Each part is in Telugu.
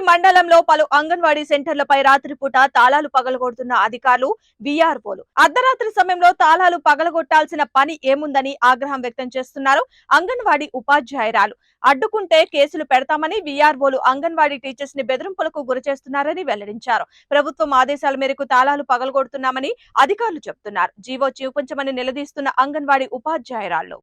మండలంలో పలు అంగన్వాడీ సెంటర్లపై రాత్రిపూట తాళాలు పగలగొడుతున్న అధికారులు వీఆర్ఓలు. అర్ధరాత్రి సమయంలో తాళాలు పగలగొట్టాల్సిన పని ఏముందని ఆగ్రహం వ్యక్తం చేస్తున్నారు అంగన్వాడీ ఉపాధ్యాయురాలు. అడ్డుకుంటే కేసులు పెడతామని వీఆర్ఓలు అంగన్వాడీ టీచర్స్ని బెదిరింపులకు గురిచేస్తున్నారని వెల్లడించారు. ప్రభుత్వం ఆదేశాల మేరకు తాళాలు పగలగొడుతున్నామని అధికారులు చెబుతున్నారు. జీవో చూపించమని నిలదీస్తున్న అంగన్వాడీ ఉపాధ్యాయురాలు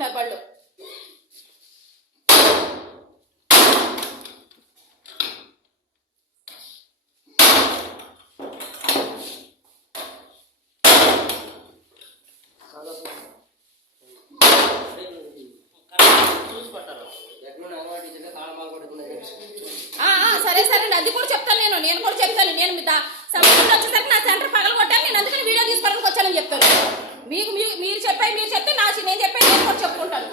చేపించి వాళ్ళు సరే సరే అది కూడా చెప్తాను నేను. నేను కూడా చెప్తాను. నేను మీ దా- వచ్చేసరికి నా సెంటర్ పగల కొట్టాను నేను అందుకని వీడియో తీసుకోవడానికి వచ్చానని చెప్తాను. మీకు మీరు మీరు చెప్పాయి మీరు చెప్తే నా నేను చెప్పాయి నేను కూడా చెప్పుకుంటాను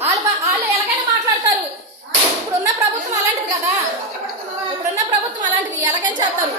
వాళ్ళు వాళ్ళు ఎలాగైనా మాట్లాడతారు. ఇప్పుడున్న ప్రభుత్వం అలాంటిది కదా. ఇప్పుడున్న ప్రభుత్వం అలాంటిది. ఎలాగైనా చేస్తారు.